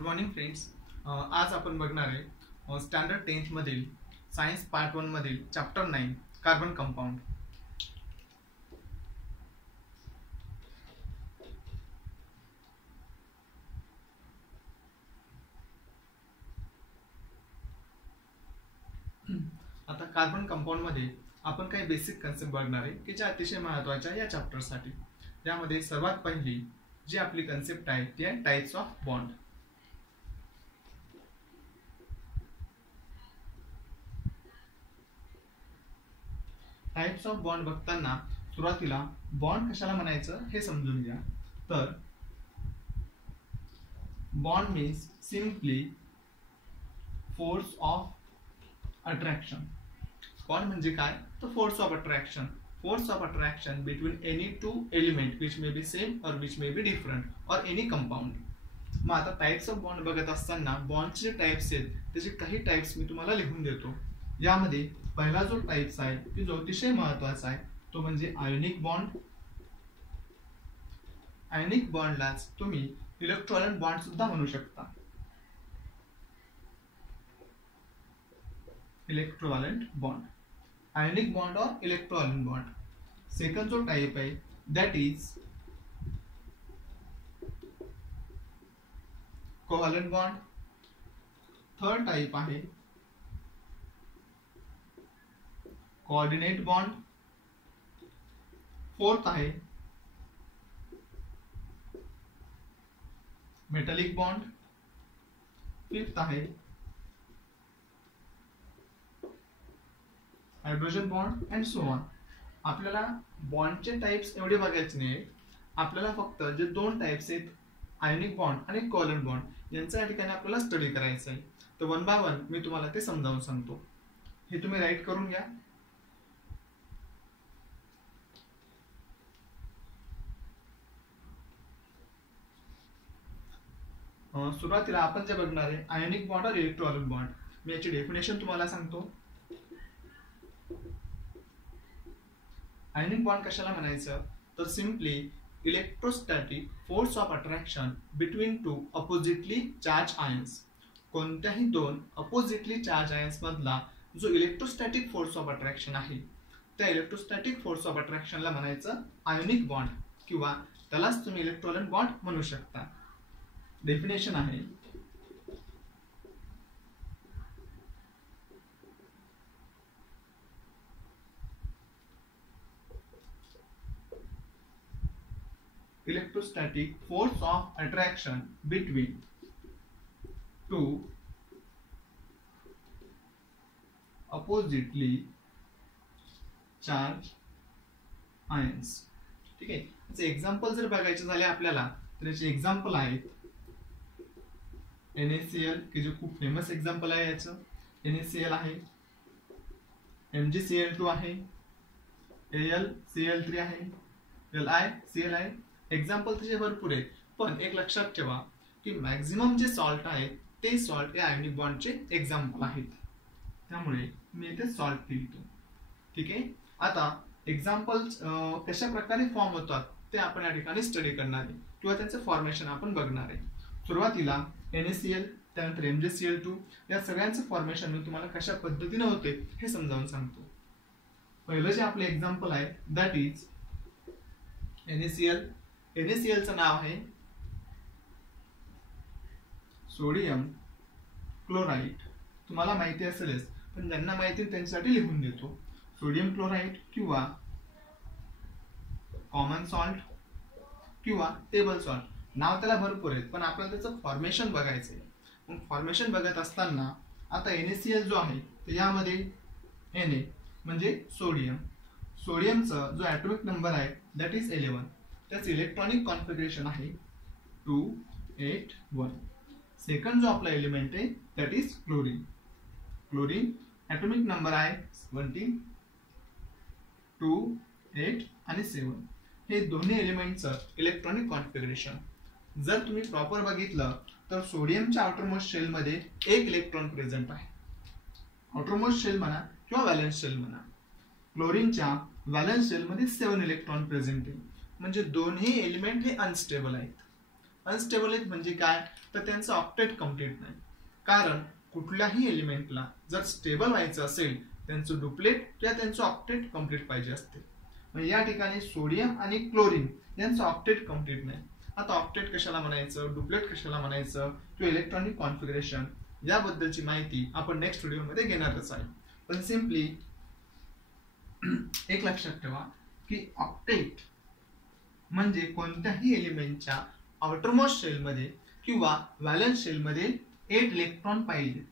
Good morning friends. आज आपण बघणार आहे स्टँडर्ड 10th मधील सायन्स पार्ट 1 मधील चॅप्टर 9 कार्बन कंपाऊंड. आता कार्बन कंपाऊंड मध्ये आपण काही बेसिक कन्सेप्ट बघणार आहे की ज्या अतिशय महत्त्वाच्या या चॅप्टर साठी. यामध्ये सर्वात पहिली जी आपली कन्सेप्ट आहे ती आहे types of bond. Types of bond बघताना सुरुवातीला बॉन्ड कशाला म्हणायचं हे समजून घ्या. तर bond means simply force of attraction. Bond म्हणजे काय? तर force of attraction. Force of attraction between any two element which may be same और विच मे बी डिफरंट और एनी कंपाउंड. मग आता टाइप्स ऑफ बॉन्ड बघत असताना बॉन्डचे टाइप्स आहेत त्याचे काही टाइप्स मी तुम्हाला लिहून देतो. यामध्ये पहिला जो टाइप्स आहे की जो अतिशय महत्त्वाचा आहे तो म्हणजे आयोनिक बॉन्ड. आयोनिक बॉन्डलाच तुम्ही इलेक्ट्रोवॅलेंट बॉन्ड सुद्धा म्हणू शकता. इलेक्ट्रोवॅलेंट बॉन्ड, आयोनिक बॉन्ड और इलेक्ट्रोवॅलेंट बॉन्ड. सेकंड जो टाइप आहे that is covalent bond. Third type आहे कोऑर्डिनेट बॉन्ड. फोर्थ आहे मेटलिक बॉन्ड. फिफ्थ आहे hydrogen bond and so on. आपल्याला बॉन्डचे टाइप्स एवढे बघायचे नाही. आपल्याला फक्त जे दोन टाइप्स आहेत आयोनिक बॉन्ड आणि कोव्हॅलेंट बॉन्ड यांचा या ठिकाणी आपल्याला स्टडी करायचं आहे. तर वन बाय वन मी तुम्हाला ते समजावून सांगतो. हे तुम्ही राईट करून घ्या. सुरुवातीला आपण जे बघणार आहे आयोनिक बॉन्ड और इलेक्ट्रोवॅलेंट बॉन्ड. मी याची डेफिनेशन तुम्हाला सांगतो. आयोनिक बॉन्ड कशाला म्हणायचं तर simply electrostatic force of attraction between two oppositely charge ions. कोणत्याही दोन अपोजिटली चार्ज आयन्स मधला जो इलेक्ट्रोस्टॅटिक फोर्स ऑफ अट्रॅक्शन आहे त्या इलेक्ट्रोस्टॅटिक फोर्स ऑफ अट्रॅक्शनला म्हणायचं आयोनिक बॉन्ड किंवा त्यालाच तुम्ही इलेक्ट्रोवॅलेंट बॉन्ड म्हणू शकता. डेफिनेशन आहे electrostatic force of attraction between two oppositely charged ions. ठीक आहे. याचे एक्झाम्पल जर बघायचे झाले आपल्याला तर याचे एक्झाम्पल आहेत NaCl की जे खूप फेमस एक्झाम्पल आहे. याचं NaCl आहे, MgCl2 आहे, AlCl3 आहे, LiCl आहे. एक्झाम्पल त्याचे भरपूर आहेत. पण एक लक्षात ठेवा की मॅक्झिमम जे सॉल्ट आहेत ते सॉल्ट या आयोनिक बॉन्डचे एक्झाम्पल आहेत. त्यामुळे मी इथे सॉल्ट लिहितो. ठीक आहे. आता एक्झाम्पल कशा प्रकारे फॉर्म होतात ते आपण या ठिकाणी स्टडी करणार आहे किंवा त्यांचं फॉर्मेशन आपण बघणार आहे. सुरुवातीला NaCl त्यानंतर MgCl2 या सगळ्यांचं फॉर्मेशन मी तुम्हाला कशा पद्धतीने होते हे समजावून सांगतो. पहिलं जे आपले एक्झाम्पल आहे दॅट इज NaCl. NaCl चं नाव आहे सोडियम क्लोराइड. तुम्हाला माहिती असेलच पण ज्यांना माहिती त्यांच्यासाठी लिहून देतो. सोडियम क्लोराइड किंवा कॉमन सॉल्ट किंवा टेबल सॉल्ट. नाव त्याला भरपूर आहेत पण आपल्याला त्याचं फॉर्मेशन बघायचं आहे. मग फॉर्मेशन बघत असताना आता NaCl जो आहे तर यामध्ये Na म्हणजे सोडियम. सोडियमचा जो ॲटॉमिक नंबर आहे दॅट इज 11. त्याचं इलेक्ट्रॉनिक कॉन्फिगरेशन आहे 281. सेकंड जो आपला एलिमेंट आहे that is chlorine. Chlorine atomic number आहे 17, 2, 8 आणि 7. हे दोन्ही एलिमेंटचं इलेक्ट्रॉनिक कॉन्फिगरेशन जर तुम्ही प्रॉपर बघितलं तर सोडियमच्या आउटरमोस्ट शेल मध्ये एक इलेक्ट्रॉन प्रेझेंट आहे. आउटरमोस्ट शेल म्हणा किंवा व्हॅलेन्स शेल म्हणा. क्लोरीनच्या व्हॅलेन्स शेल मध्ये 7 इलेक्ट्रॉन प्रेझेंट आहे. म्हणजे दोन्ही एलिमेंट हे अनस्टेबल आहेत. अनस्टेबल आहेत म्हणजे काय, तर त्यांचं ऑक्टेट कम्प्लीट नाही. कारण कुठल्याही एलिमेंटला जर स्टेबल व्हायचं असेल त्यांचं डुप्लेट किंवा त्यांचं ऑक्टेट कम्प्लीट पाहिजे असते. म्हणजे या ठिकाणी सोडियम आणि क्लोरीन यांचं ऑक्टेट कम्प्लीट नाही. आता ऑक्टेट कशाला म्हणायचं, डुप्लेट कशाला म्हणायचं किंवा इलेक्ट्रॉनिक कॉन्फिगरेशन याबद्दलची माहिती आपण नेक्स्ट व्हिडिओमध्ये घेणारच आहे. पण सिम्पली एक लक्षात ठेवा की ऑक्टेट म्हणजे कोणत्याही एलिमेंटच्या आउटरमोस्ट शेलमध्ये किंवा व्हॅलेन्स शेलमध्ये 8 इलेक्ट्रॉन पाहिजेत.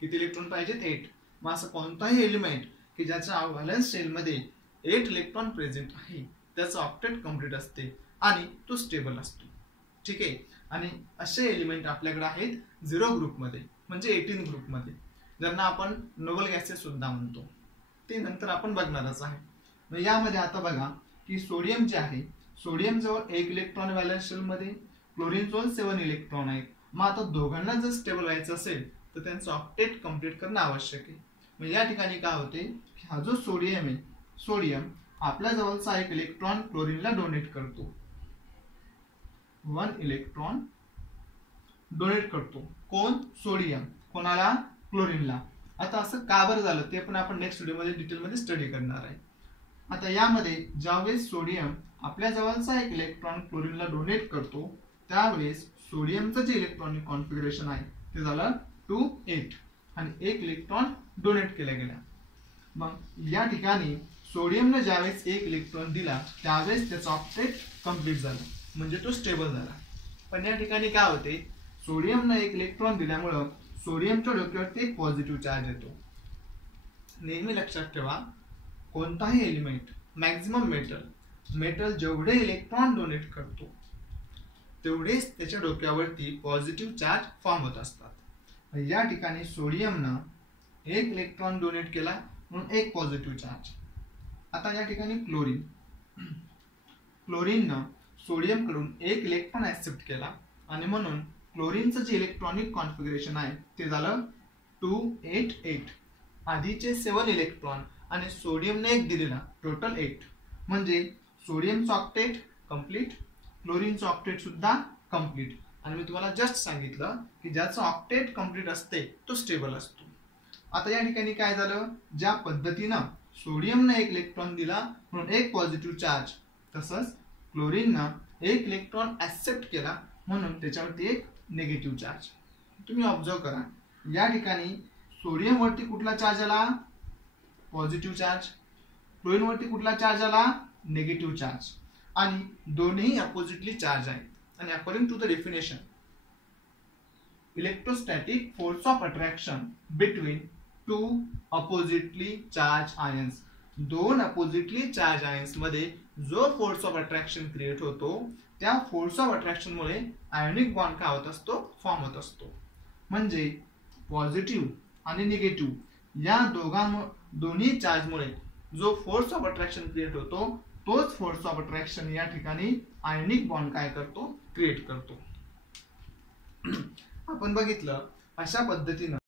किती इलेक्ट्रॉन पाहिजेत? 8. मग असं कोणताही एलिमेंट की ज्याच्या व्हॅलेन्स शेलमध्ये 8 इलेक्ट्रॉन प्रेझेंट आहे त्याचा ऑक्टेट कम्प्लीट असते आणि तो स्टेबल असतो. ठीक आहे. आणि असे एलिमेंट आपल्याकडे आहेत 0 ग्रुपमध्ये म्हणजे 18 ग्रुपमध्ये, ज्यांना आपण नोबल गॅसेस सुद्धा म्हणतो. ते नंतर आपण बघणारच आहे. मग यामध्ये आता बघा की सोडियम जे आहे, सोडियम जवळ 1 इलेक्ट्रॉन व्हॅलेन्स शेलमध्ये, क्लोरीन जवळ 7 इलेक्ट्रॉन आहेत. मग आता दोघांना जर स्टेबल व्हायचं असेल तर त्यांचं ऑक्टेट कम्प्लीट करणं आवश्यक आहे. मग या ठिकाणी काय होते की हा जो सोडियम आहे, सोडियम आपल्या जवळचा 1 इलेक्ट्रॉन क्लोरीनला डोनेट करतो. 1 इलेक्ट्रॉन डोनेट करतो. कोण? सोडियम. कोणाला? क्लोरीनला. आता असं का बरं झालं ते पण आपण नेक्स्ट व्हिडिओमध्ये डिटेलमध्ये स्टडी करणार आहे. आता यामध्ये ज्यावेळेस सोडियम आपल्या जवळचा 1 इलेक्ट्रॉन क्लोरीनला डोनेट करतो त्यावेळेस सोडियमचं जे इलेक्ट्रॉनिक कॉन्फिगरेशन आहे ते झालं 2-8 आणि 1 इलेक्ट्रॉन डोनेट केला गेला. मग या ठिकाणी सोडियमने ज्यावेळेस 1 इलेक्ट्रॉन दिला त्यावेळेस त्याचा ऑक्टेट कम्प्लीट झाला म्हणजे तो स्टेबल झाला. पण या ठिकाणी काय होते, सोडियमने 1 इलेक्ट्रॉन दिल्यामुळं सोडियमच्या डोक्यावरती एक पॉझिटिव्ह चार्ज येतो. नेहमी लक्षात ठेवा कोणताही एलिमेंट मॅक्झिमम मेटल जेवढे इलेक्ट्रॉन डोनेट करतो तेवढेच त्याच्या डोक्यावरती पॉझिटिव्ह चार्ज फॉर्म होत असतात. या ठिकाणी सोडियमनं 1 इलेक्ट्रॉन डोनेट केला म्हणून एक पॉझिटिव्ह चार्ज. आता या ठिकाणी क्लोरीननं सोडियम कडून 1 इलेक्ट्रॉन ऍक्सेप्ट केला आणि म्हणून क्लोरीनचं जे इलेक्ट्रॉनिक कॉन्फिगरेशन आहे ते झालं 2-8-8. आधीचे 7 इलेक्ट्रॉन आणि सोडियमने 1 दिलेला टोटल 8 म्हणजे सोडियमचं ऑक्टेट कम्प्लीट, क्लोरीनचं ऑक्टेट सुद्धा कम्प्लीट. आणि मी तुम्हाला जस्ट सांगितलं की ज्याचं ऑक्टेट कम्प्लीट असते तो स्टेबल असतो. आता या ठिकाणी काय झालं, ज्या पद्धतीनं सोडियमनं 1 इलेक्ट्रॉन दिला म्हणून एक पॉझिटिव्ह चार्ज, तसंच क्लोरीननं 1 इलेक्ट्रॉन ऍक्सेप्ट केला म्हणून त्याच्यावरती एक निगेटिव्ह चार्ज. तुम्ही ऑब्झर्व करा या ठिकाणी सोडियम वरती कुठला चार्ज आला? Positive charge. क्लोरीन वरती कुठला चार्ज आला? Negative charge. आणि दोन्ही अपोजिटली चार्ज आहेत. आणि according to the definition electrostatic force of attraction between 2 oppositely charge ions, 2 oppositely charge ions मध्ये जो फोर्स ऑफ अट्रॅक्शन क्रिएट होतो त्या फोर्स ऑफ अट्रॅक्शन मुळे आयोनिक बॉन्ड काय होत असतो? फॉर्म होत असतो. म्हणजे पॉझिटिव्ह आणि निगेटिव्ह या दोन्ही चार्जमुळे जो फोर्स ऑफ अट्रॅक्शन क्रिएट होतो तोच फोर्स ऑफ अट्रॅक्शन या ठिकाणी आयोनिक बॉन्ड काय करतो? क्रिएट करतो. आपण बघितलं अशा पद्धतीनं